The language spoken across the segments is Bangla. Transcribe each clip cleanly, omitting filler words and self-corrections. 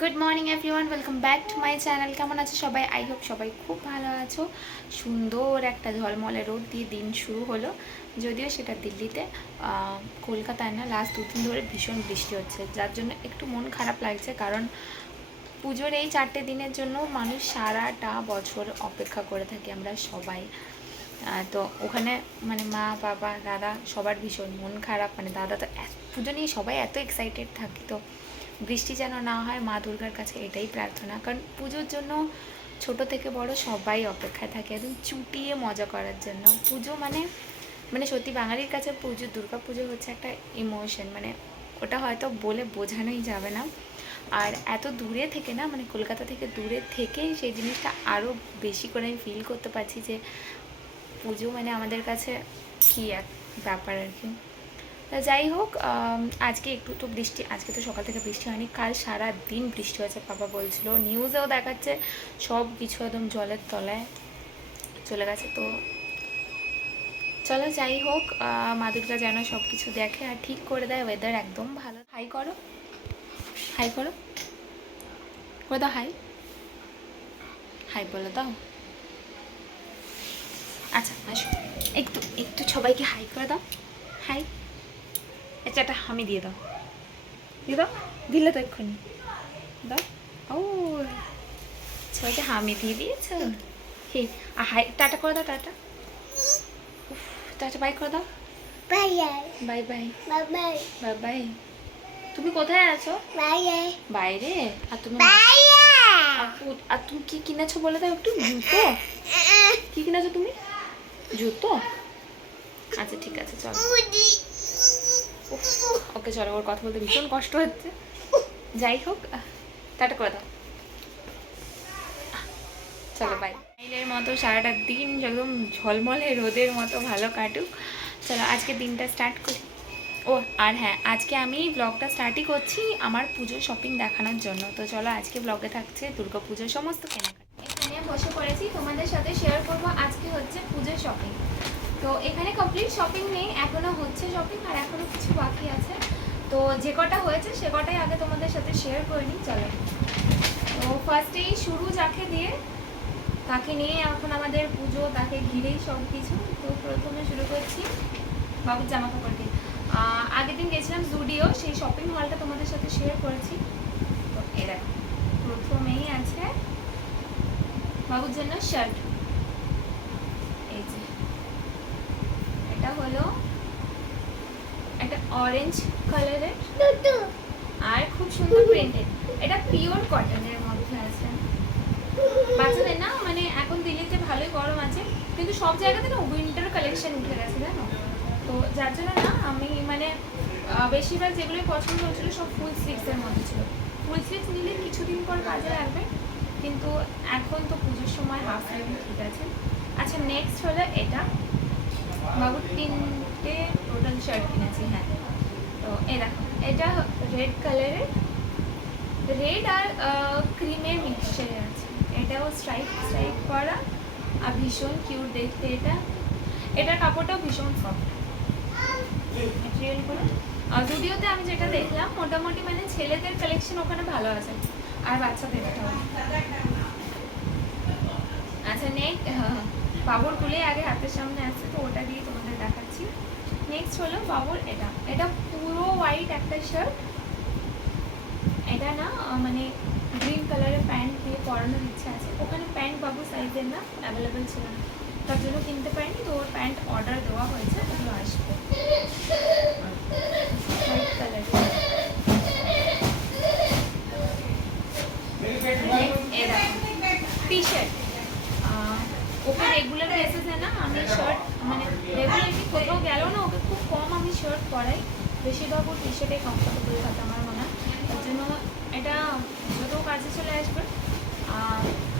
Good morning everyone, welcome back to my channel. কেমন আছো সবাই? আই হোপ সবাই খুব ভালো আছো। সুন্দর একটা ঝলমলে রোদ দিয়ে দিন শুরু হলো, যদিও সেটা দিল্লিতে। কলকাতায় না, লাস্ট দুদিন ধরে ভীষণ বৃষ্টি হচ্ছে, যার জন্য একটু মন খারাপ লাগছে। কারণ পুজোর এই 4টে দিনের জন্য মানুষ সারাটা বছর অপেক্ষা করে থাকি আমরা সবাই। তো ওখানে মানে মা বাবা দাদা সবার ভীষণ মন খারাপ। মানে দাদা তো পুজো নিয়ে সবাই এত এক্সাইটেড থাকি, তো বৃষ্টি যেন না হয় মা দুর্গার কাছে এটাই প্রার্থনা। কারণ পুজোর জন্য ছোট থেকে বড় সবাই অপেক্ষায় থাকে একদম চুটিয়ে মজা করার জন্য। পুজো মানে মানে সত্যি বাঙালির কাছে পুজো, দুর্গা পুজো হচ্ছে একটা ইমোশন, মানে ওটা হয়তো বলে বোঝানোই যাবে না। আর এত দূরে থেকে না, মানে কলকাতা থেকে দূরে থেকেই সেই জিনিসটা আরও বেশি করে আমি ফিল করতে পারছি যে পুজো মানে আমাদের কাছে কী এক ব্যাপার আর কি। তা যাই হোক, আজকে একটু তো বৃষ্টি, আজকে তো সকাল থেকে বৃষ্টি হয়নি, কাল সারা দিন বৃষ্টি হয়েছে। বাবা বলছিল, নিউজেও দেখাচ্ছে সব কিছু একদম জলের তলায় চলে গেছে। তো চলো যাই হোক, মা দুর্গা যেন সব কিছু দেখে আর ঠিক করে দেয়। ওয়েদার একদম ভালো। হাই করো, হাই করো, করে দাও হাই, হাই বলে দাও। আচ্ছা আসো, একটু একটু সবাইকে হাই করে দাও, হাই। আচ্ছা একটা হামি দিয়ে দাও, দিয়ে দাও, দিলে তো এক্ষুনি দাও। ও সবাইকে হামি দিয়ে দিয়েছ। হে হাই, টাটা করে দাও, টাটা। উফ, টাটা বাই করে দাও। Bye bye bye bye bye bye. তুমি কোথায় আছো? বাইরে। আর তুমি আর তুমি কি কিনেছো বলে দাও একটু। জুতো? কি কিনেছো তুমি? জুতো? আচ্ছা ঠিক আছে চলো। ওকে চলো, ওর কথা বলতে ভীষণ কষ্ট হচ্ছে। যাই হোক, টাটা করে দাও, চলো বাই। মাইলের মতো সারাটা দিন একদম ঝলমলে রোদের মতো ভালো কাটুক। চলো আজকে দিনটা স্টার্ট করি। ও আর হ্যাঁ, আজকে আমি ব্লগটা স্টার্টই করছি আমার পুজোর শপিং দেখানোর জন্য। তো চলো আজকে ব্লগে থাকছে দুর্গা পুজোর সমস্ত কেনাকাটা। এখানে বসে পড়েছি, তোমাদের সাথে শেয়ার করবো আজকে হচ্ছে পুজোর শপিং। তো এখানে কমপ্লিট শপিং নেই, এখনও হচ্ছে শপিং আর এখনও কিছু বাকি আছে। তো যে কটা হয়েছে সে কটাই আগে তোমাদের সাথে শেয়ার করে নিই। চলো, তো ফার্স্টেই শুরু যাকে দিয়ে, তাকে নিয়ে এখন আমাদের পুজো, তাকে ঘিরেই সব কিছু। তো প্রথমে শুরু করছি বাবুর জামা কাপড় দিয়ে। আগের দিন গেছিলাম জুডিও, সেই শপিং হলটা তোমাদের সাথে শেয়ার করেছি। তো এরকম প্রথমেই আছে বাবুর জন্য শার্ট। এই যে এটা হলো একটা অরেঞ্জ কালারের আর খুব সুন্দর প্রিন্টেড, এটা পিওর কটনের মধ্যে আছে। বাচ্চাদের না, মানে এখন দিল্লিতে ভালোই গরম আছে, কিন্তু সব জায়গাতে না উইন্টার কালেকশন উঠে গেছে জানো। তো যার জন্য না আমি মানে বেশিরভাগ যেগুলোই পছন্দ হচ্ছিলো সব ফুল স্লিভসের মধ্যে ছিল। ফুল স্লিভস নিলে কিছুদিন পর কাজে লাগবে, কিন্তু এখন তো পুজোর সময় হাফ স্লিভ ঠিক আছে। আচ্ছা নেক্সট হলো এটা, বাবুর 3টে টোটাল শার্ট কিনেছি। হ্যাঁ, তো এই দেখো, এটা রেড কালারের, রেড আর ক্রিমের মিক্সচারে আছে। এটাও স্ট্রাইপ স্ট্রাইপ করা আর ভীষণ কিউট দেখতে। এটার কাপড়টাও ভীষণ সফট ম্যাটেরিয়ালগুলো। যদিওতে আমি যেটা দেখলাম মোটামুটি মানে ছেলেদের কালেকশন ওখানে ভালো আছে আর বাচ্চাদেরটাও। আচ্ছা নেক্সট, বাবুর গুলে আগে হাতের সামনে আছে, তো ওটা দিয়ে তোমাদের দেখাচ্ছি। নেক্সট হলো বাবুর এটা পুরো হোয়াইট একটা শার্ট। এটা না মানে গ্রিন কালারের প্যান্ট দিয়ে পরানোর ইচ্ছা আছে। ওখানে প্যান্ট বাবু সাইজের না অ্যাভেলেবেল ছিল না, তার জন্য কিনতে পারিনি। তো ওর প্যান্ট অর্ডার দেওয়া হয়েছে, ওগুলো আসবে। White colour T shirt. ওকে রেগুলার বেসিসে না আমি শার্ট, মানে রেগুলারলি কোথাও গেল না ওকে খুব কম আমি শার্ট পরাই, বেশিরভাগ ও টি শার্টে কমফোর্টেবল থাকে আমার মনে হয়। তার জন্য এটা যত কাজে চলে আসবে।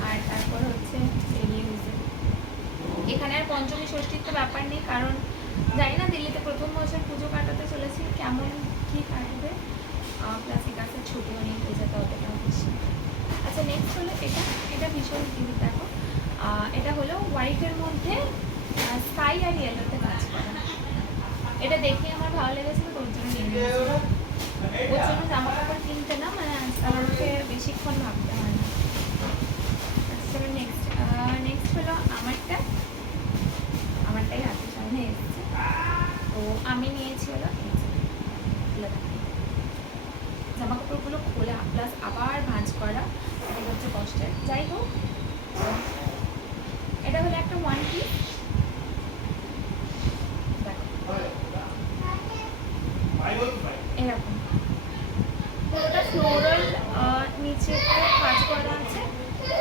আর তারপর হচ্ছে এখানে আর পঞ্চমী ষষ্ঠীর তো ব্যাপার নেই, কারণ জানি না দিল্লিতে প্রথম বছর পুজো কাটাতে চলেছি, কেমন কী কাটবে। প্লাস এই গাছের ছুটিও নেই পূজাতে অতটাও বেশি। আচ্ছা নেক্সট হলো এটা ভীষণ কিউট দেখো। এটা হলো হোয়াইটের মধ্যে স্কাই আর ইয়েলোতে কাজ করা। এটা দেখে আমার ভালো লেগেছিল, তোর জন্য নিয়ে নিয়েছিলাম। ওর জন্য জামা কাপড় কিনতে না মানে আজকাল আমাকে বেশিক্ষণ ভাবতে হয় না। চলো নেক্সট নেক্সট হলো আমারটাই হাতের সামনে এসেছে। তো আমি নিয়েছি হলো জামা কাপড়গুলো খোলা প্লাস আবার ভাঁজ করা, এটা হচ্ছে কষ্টের। যাই হোক, এটা হলো একটা ওয়ান পিস, এরকম পুরোটা ফ্লোরাল, নিচে কাজ করা আছে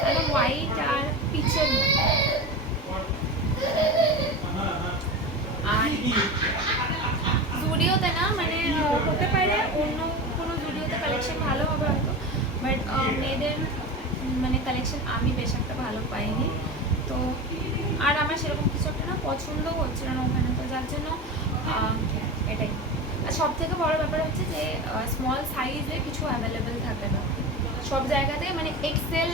আর হোয়াইট আর পিচের মধ্যে। আর জুডিওতে না মানে হতে পারে অন্য কোনো জুডিওতে কালেকশন ভালো হবে হয়তো, বাট মেয়েদের মানে কালেকশন আমি বেশ একটা ভালো পাইনি। তো আর আমার সেরকম কিছু একটা না পছন্দও হচ্ছিল না ওখানে, তো যার জন্য এটাই। আর সব থেকে বড় ব্যাপার হচ্ছে যে স্মল সাইজে কিছু অ্যাভেলেবেল থাকে না সব জায়গাতে, মানে এক্সেল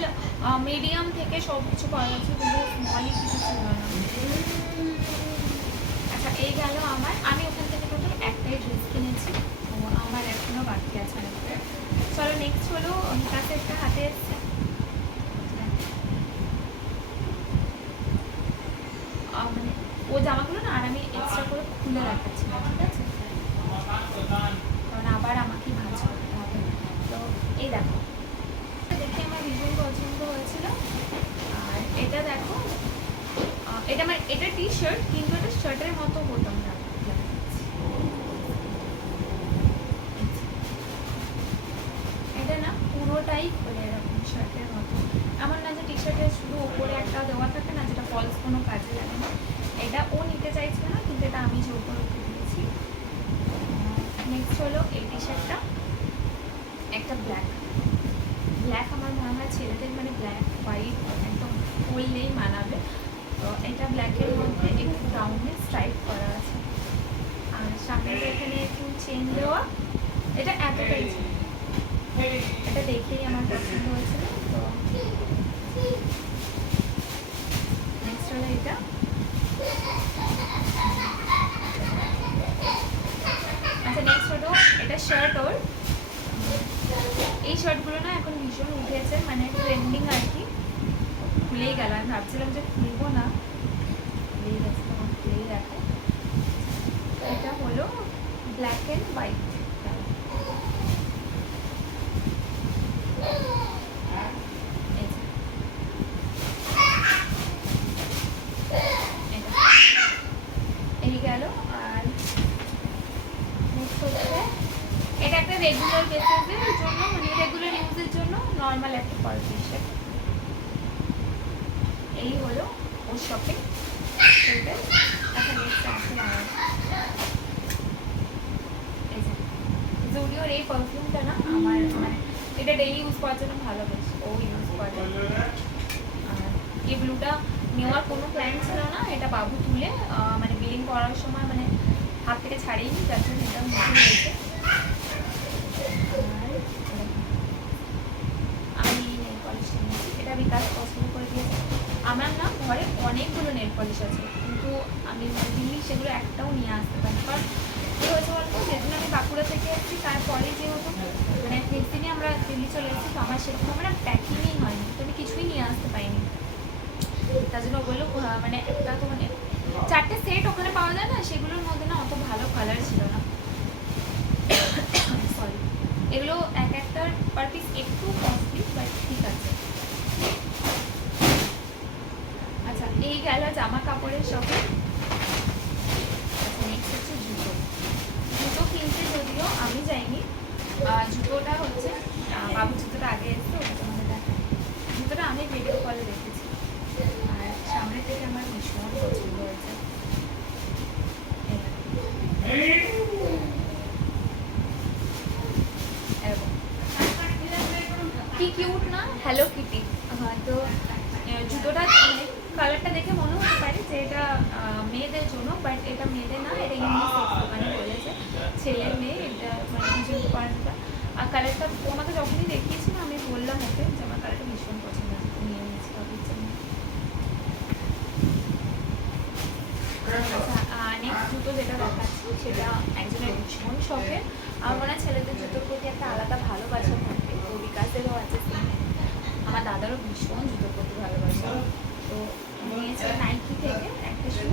মিডিয়াম থেকে সব কিছু পাওয়া যাচ্ছে, কিন্তু স্মলই কিছু ছিল না। আচ্ছা, এই গেল আমার, আমি ওখান থেকে টোটাল একটাই ড্রেস কিনেছি, তো আমার এখনও বাকি আছে অনেকটা। চলো নেক্সট হলো কাছে একটা হাতে এসছে, মানে ও জামাগুলো না আর আমি এক্সট্রা করে খুলে রাখাচ্ছি না, ঠিক আছে, কারণ আবার আমাকে ভাঁজ করতে হবে। তো এই দেখো, দেখে আমার ভীষণ পছন্দ হয়েছিল। আর এটা দেখো, এটা মানে এটা টি শার্ট, কিন্তু এটা শার্টের মতো বোতাম না, এটা না পুরোটাই খোলে এরকম শার্টের মতো, এমন না যে টি শার্টের শুধু ওপরে একটা দেওয়া থাকে না যেটা ফলস কোনো কাজে লাগে না। এটা ও নিতে চাইছে না, কিন্তু এটা আমি জোর করে উঠে দিয়েছি। নেক্সট হলো এই টি শার্টটা, একটা ব্ল্যাক আমার মনে হয় ছেলেদের মানে ব্ল্যাক হোয়াইট একদম পরলেই মানাবে। তো এটা ব্ল্যাকের মধ্যে একটু ব্রাউনের স্ট্রাইপ করা আছে, আর সামনের এখানে একটু চেন দেওয়া, এটা এতটাই ছিল, এটা দেখেই আমার পছন্দ হয়েছিল। তো নেক্সট হলো এটা, আচ্ছা নেক্সট হলো এটা শার্ট। ওর এই শার্টগুলো না এখন ভীষণ উঠেছে, মানে ট্রেন্ডিং আর কি, খুলেই গেল, আমি ভাবছিলাম যে খুলবো না, খুলেই গেছে, তখন খুলেই রাখে। এটা হলো ব্ল্যাক অ্যান্ড হোয়াইট, এই গেল। আর নেক্সট হচ্ছে এটা একটা রেগুলার বেসিসের জন্য, মানে রেগুলার ইউজের জন্য নর্মাল একটা পার টি শার্ট। এই হলো ওর শপিং। আচ্ছা নেক্সট আছে জুডিওর এই পারফিউমটা না আমার মানে এটা ডেইলি ইউজ করার জন্য ভালো, বেশ ও ইউজ করে। আর এই ব্লুটা নেওয়ার কোনো প্ল্যান ছিল না, এটা বাবু তুলে মানে বিলিং করার সময় মানে হাত থেকে ছাড়িয়ে যার জন্য এটা মুখে রয়েছে। আর আমি নেল পলিশটা নিয়েছি, এটা বিকাশ পছন্দ করে দিয়েছি। আমার না ঘরে অনেকগুলো নেল পলিশ আছে, কিন্তু আমি দিল্লি সেগুলো একটাও নিয়ে আসতে পারি, কারণ কী হয়েছে বলতো, যেদিন আমি বাঁকুড়া থেকে এসেছি তারপরে যেহেতু মানে নেক্সট দিনই আমরা দিল্লি চলে এসেছি, তো আমার সেরকম মানে প্যাকিংই হয়নি, তো আমি কিছুই নিয়ে আসতে পারিনি। তার জন্য ওগুলো মানে একটা তো মানে 4টে সেট ওখানে পাওয়া যায় না, সেগুলোর মধ্যে না অত ভালো কালার ছিল না, সরি। এগুলো এক একটার পার পিস একটু কস্টলি, বাট ঠিক আছে। আচ্ছা এই গেল জামা কাপড়ের শপে। আচ্ছা নেক্সট হচ্ছে জুতো কিনতে, যদিও আমি যাইনি, জুতোটা হচ্ছে বাবু জুতোটা আগে এসছে, ওটা তোমাদের দেখা। জুতোটা আমি ভিডিও কলে দেখেছি, আর সামনে থেকে আমার ভীষণ পছন্দ হয়েছে। কি কিউট না, হ্যালো কিটি। তো জুতোটা কালারটা দেখে মনে হতে পারে যে এটা মেয়েদের জন্য, বাট এটা মেয়েদের না, এটা ইউনিসেক্স দোকানে বলেছে, ছেলে মেয়ে এটা মানে কিছু করা যেটা। আর কালারটা ও আমাকে যখনই দেখিয়েছিল আমি বললাম ওকে যে আমার কালারটা ভীষণ পছন্দ আছে, নিয়ে নিয়েছি কাপড়ের জন্য। আচ্ছা নেক্সট জুতো যেটা দেখাচ্ছি সেটা একজনের ভীষণ শখের, আমার মনে হয় ছেলেদের জুতো দাদারও ভীষণ জুতো পরতে ভালোবাসে, তো নিয়েছে নাইকি থেকে একটা শু।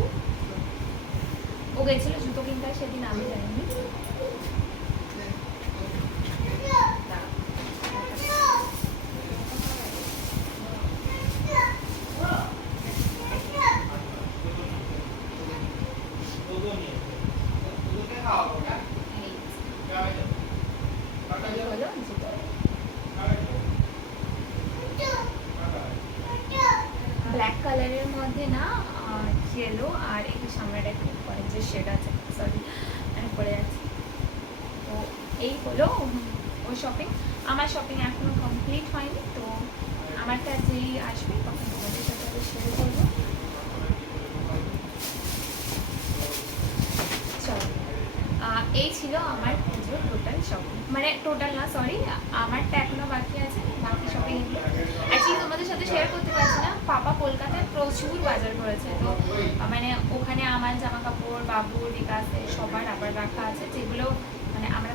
ও গেছিল জুতো কিনতে, সেদিন আমি যাইনি। ব্ল্যাক কালারের মধ্যে না ইয়েলো আর একটু সামনেটা একটু অরেঞ্জের শেড আছে, সরি আমি পরে যাচ্ছি। তো এই হলো ওই শপিং। আমার শপিং এখনও কমপ্লিট হয়নি, তো আমারটা যেই আসবে তখন তোমাদের সাথে শেয়ার করবো। চলো, এই ছিল আমার পুজোর টোটাল শপিং, মানে টোটাল না সরি, আমারটা এখনও বাকি আছে, বাকি শপিং অ্যাকচুয়ালি তোমাদের সাথে শেয়ার করতে পারছি না। পাপা কলকাতায় প্রচুর বাজার করেছে, তো মানে ওখানে আমার জামা কাপড়, বাবুর, বিকাশের সবার আবার রাখা আছে, যেগুলো মানে আমার